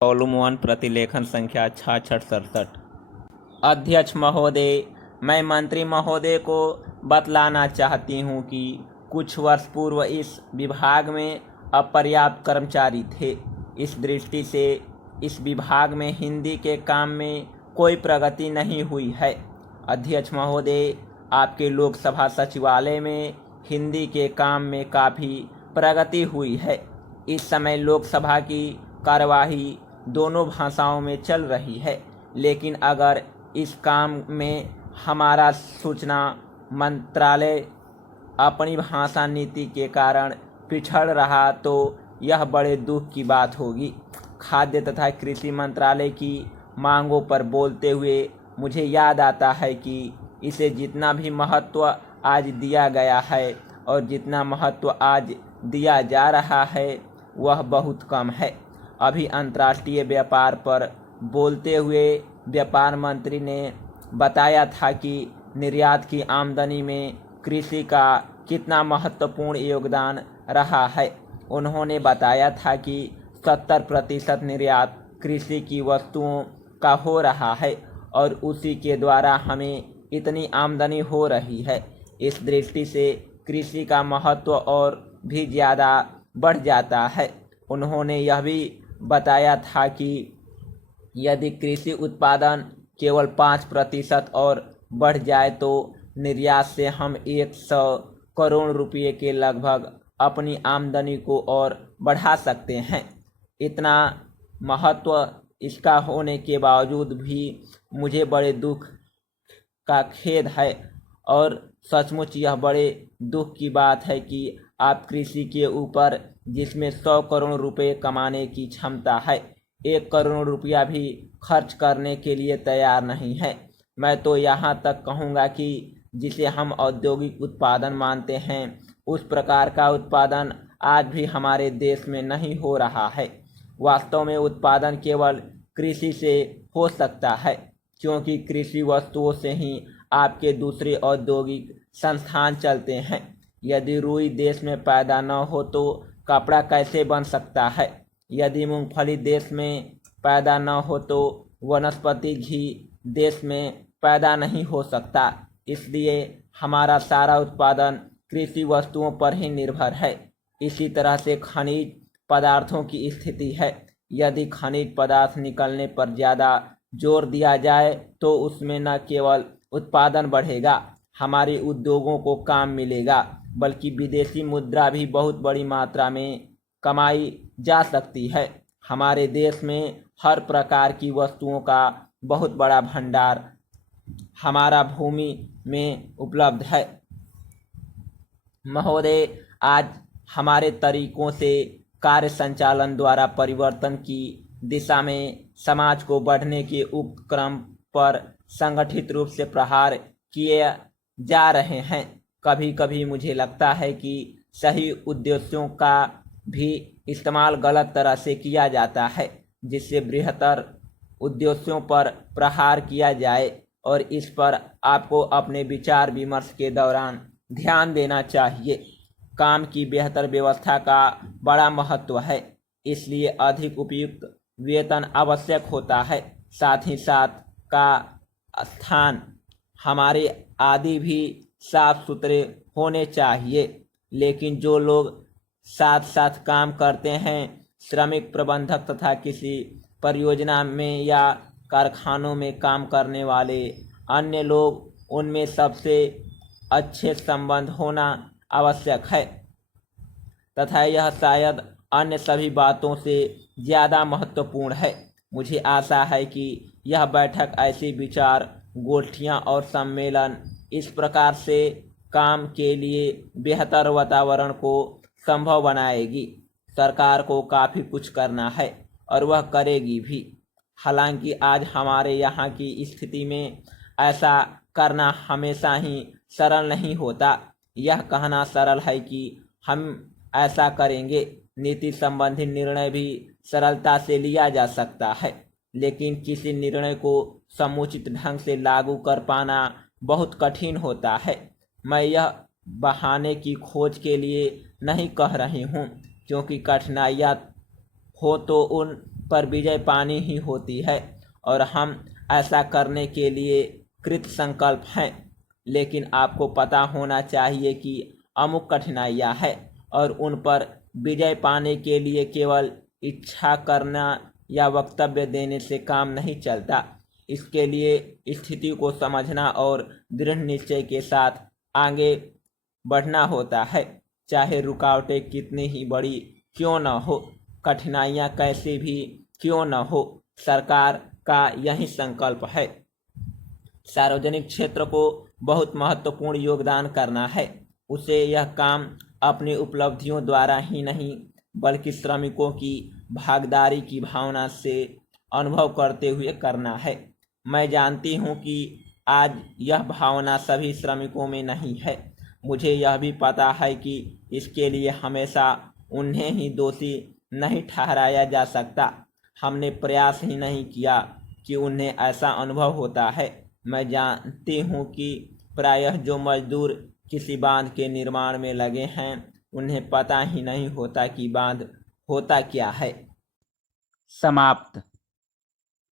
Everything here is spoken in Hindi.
वॉल्यूम 1 प्रतिलेखन संख्या 6667। अध्यक्ष महोदय, मैं मंत्री महोदय को बतलाना चाहती हूँ कि कुछ वर्ष पूर्व इस विभाग में अपर्याप्त कर्मचारी थे। इस दृष्टि से इस विभाग में हिंदी के काम में कोई प्रगति नहीं हुई है। अध्यक्ष महोदय, आपके लोकसभा सचिवालय में हिंदी के काम में काफ़ी प्रगति हुई है। इस समय लोकसभा की कार्यवाही दोनों भाषाओं में चल रही है, लेकिन अगर इस काम में हमारा सूचना मंत्रालय अपनी भाषा नीति के कारण पिछड़ रहा तो यह बड़े दुख की बात होगी। खाद्य तथा कृषि मंत्रालय की मांगों पर बोलते हुए मुझे याद आता है कि इसे जितना भी महत्व आज दिया गया है और जितना महत्व आज दिया जा रहा है वह बहुत कम है। अभी अंतर्राष्ट्रीय व्यापार पर बोलते हुए व्यापार मंत्री ने बताया था कि निर्यात की आमदनी में कृषि का कितना महत्वपूर्ण योगदान रहा है। उन्होंने बताया था कि 70% निर्यात कृषि की वस्तुओं का हो रहा है और उसी के द्वारा हमें इतनी आमदनी हो रही है। इस दृष्टि से कृषि का महत्व और भी ज़्यादा बढ़ जाता है। उन्होंने यह भी बताया था कि यदि कृषि उत्पादन केवल 5% और बढ़ जाए तो निर्यात से हम 100 करोड़ रुपये के लगभग अपनी आमदनी को और बढ़ा सकते हैं। इतना महत्व इसका होने के बावजूद भी मुझे बड़े दुख का खेद है और सचमुच यह बड़े दुख की बात है कि आप कृषि के ऊपर जिसमें 100 करोड़ रुपए कमाने की क्षमता है, 1 करोड़ रुपया भी खर्च करने के लिए तैयार नहीं है। मैं तो यहाँ तक कहूँगा कि जिसे हम औद्योगिक उत्पादन मानते हैं उस प्रकार का उत्पादन आज भी हमारे देश में नहीं हो रहा है। वास्तव में उत्पादन केवल कृषि से हो सकता है, क्योंकि कृषि वस्तुओं से ही आपके दूसरे औद्योगिक संस्थान चलते हैं। यदि रुई देश में पैदा न हो तो कपड़ा कैसे बन सकता है? यदि मूंगफली देश में पैदा न हो तो वनस्पति घी देश में पैदा नहीं हो सकता। इसलिए हमारा सारा उत्पादन कृषि वस्तुओं पर ही निर्भर है। इसी तरह से खनिज पदार्थों की स्थिति है। यदि खनिज पदार्थ निकलने पर ज़्यादा जोर दिया जाए तो उसमें न केवल उत्पादन बढ़ेगा, हमारे उद्योगों को काम मिलेगा, बल्कि विदेशी मुद्रा भी बहुत बड़ी मात्रा में कमाई जा सकती है। हमारे देश में हर प्रकार की वस्तुओं का बहुत बड़ा भंडार हमारा भूमि में उपलब्ध है। महोदय, आज हमारे तरीकों से कार्य संचालन द्वारा परिवर्तन की दिशा में समाज को बढ़ने के उपक्रम पर संगठित रूप से प्रहार किए जा रहे हैं। कभी कभी मुझे लगता है कि सही उद्देश्यों का भी इस्तेमाल गलत तरह से किया जाता है, जिससे बृहत्तर उद्देश्यों पर प्रहार किया जाए, और इस पर आपको अपने विचार विमर्श के दौरान ध्यान देना चाहिए। काम की बेहतर व्यवस्था का बड़ा महत्व है, इसलिए अधिक उपयुक्त वेतन आवश्यक होता है। साथ ही साथ का स्थान हमारे आदि भी साफ सुथरे होने चाहिए। लेकिन जो लोग साथ साथ काम करते हैं, श्रमिक प्रबंधक तथा किसी परियोजना में या कारखानों में काम करने वाले अन्य लोग, उनमें सबसे अच्छे संबंध होना आवश्यक है तथा यह शायद अन्य सभी बातों से ज़्यादा महत्वपूर्ण है। मुझे आशा है कि यह बैठक ऐसी विचार गोष्ठियाँ और सम्मेलन इस प्रकार से काम के लिए बेहतर वातावरण को संभव बनाएगी। सरकार को काफ़ी कुछ करना है और वह करेगी भी। हालांकि आज हमारे यहाँ की स्थिति में ऐसा करना हमेशा ही सरल नहीं होता। यह कहना सरल है कि हम ऐसा करेंगे। नीति संबंधी निर्णय भी सरलता से लिया जा सकता है, लेकिन किसी निर्णय को समुचित ढंग से लागू कर पाना बहुत कठिन होता है। मैं यह बहाने की खोज के लिए नहीं कह रही हूँ, क्योंकि कठिनाइयाँ हो तो उन पर विजय पानी ही होती है और हम ऐसा करने के लिए कृत संकल्प हैं। लेकिन आपको पता होना चाहिए कि अमुक कठिनाइयाँ हैं और उन पर विजय पाने के लिए केवल इच्छा करना या वक्तव्य देने से काम नहीं चलता। इसके लिए स्थिति को समझना और दृढ़ निश्चय के साथ आगे बढ़ना होता है, चाहे रुकावटें कितनी ही बड़ी क्यों न हो, कठिनाइयाँ कैसी भी क्यों न हो। सरकार का यही संकल्प है। सार्वजनिक क्षेत्र को बहुत महत्वपूर्ण योगदान करना है। उसे यह काम अपनी उपलब्धियों द्वारा ही नहीं बल्कि श्रमिकों की भागीदारी की भावना से अनुभव करते हुए करना है। मैं जानती हूँ कि आज यह भावना सभी श्रमिकों में नहीं है। मुझे यह भी पता है कि इसके लिए हमेशा उन्हें ही दोषी नहीं ठहराया जा सकता। हमने प्रयास ही नहीं किया कि उन्हें ऐसा अनुभव होता है। मैं जानती हूँ कि प्रायः जो मजदूर किसी बांध के निर्माण में लगे हैं उन्हें पता ही नहीं होता कि बांध होता क्या है। समाप्त।